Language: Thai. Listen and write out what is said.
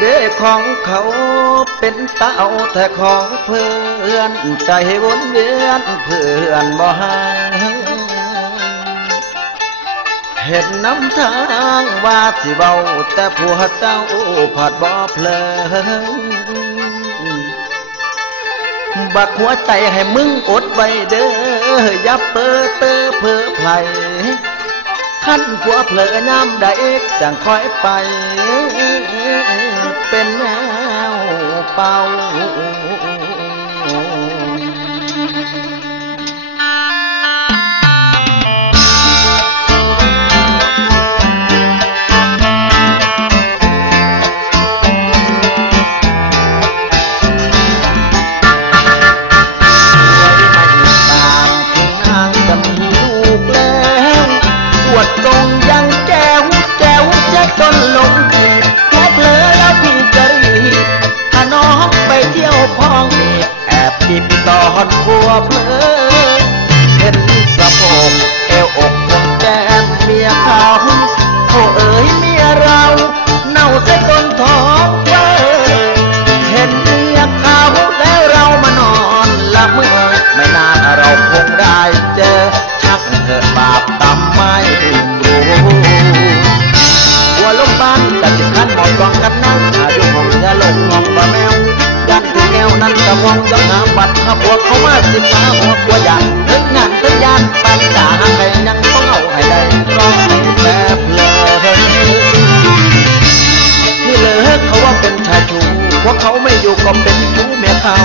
เด้ของเขาเป็นเต้าแต่ของเพื่อนใจวนเวียนเพื่อนบ่ห่างเห็นน้ำทางว่าสิเบาแต่ผัวเจ้าผัดบ่เพลินบักหัวใจให้มึงอดไว้เด้ออย่าเปิดเตอเพ้อไผขั้นผัวเผลอยามใดจังคอยไปเป็นแนวเป่าตรงยังแก้วจนลงจีบแค่เผลอแล้วพี่จะรีบถ้าน้องไปเที่ยวพองอีกแอบจีบตอนผัวเผลอเห็นสะโพกเอวอกวงแก้มเมียเขาโอ้เอ๋ยเมียเราเน่าใส่ต้นท้องเฟ้อเห็นเมียเขาแล้วเรามานอนละเมอไม่นานเราคงได้เจอชักเกิดบาปตำไม่หัวลงบ้านกันสิขันหมดกองกันนั่งอายุของยาลงมองปลาแมวยันที่แก้วนั้นจะมองจะหาบัตรขับหัวเขามาสิมาหัวกลัวยันถึงงานถึงยานปัญญาใครยังต้องเอาให้ได้ร้องให้แบบเลยนี่เลยเขาว่าเป็นชายชูพวกเขาไม่อยู่ก็เป็นชู้เมียเขา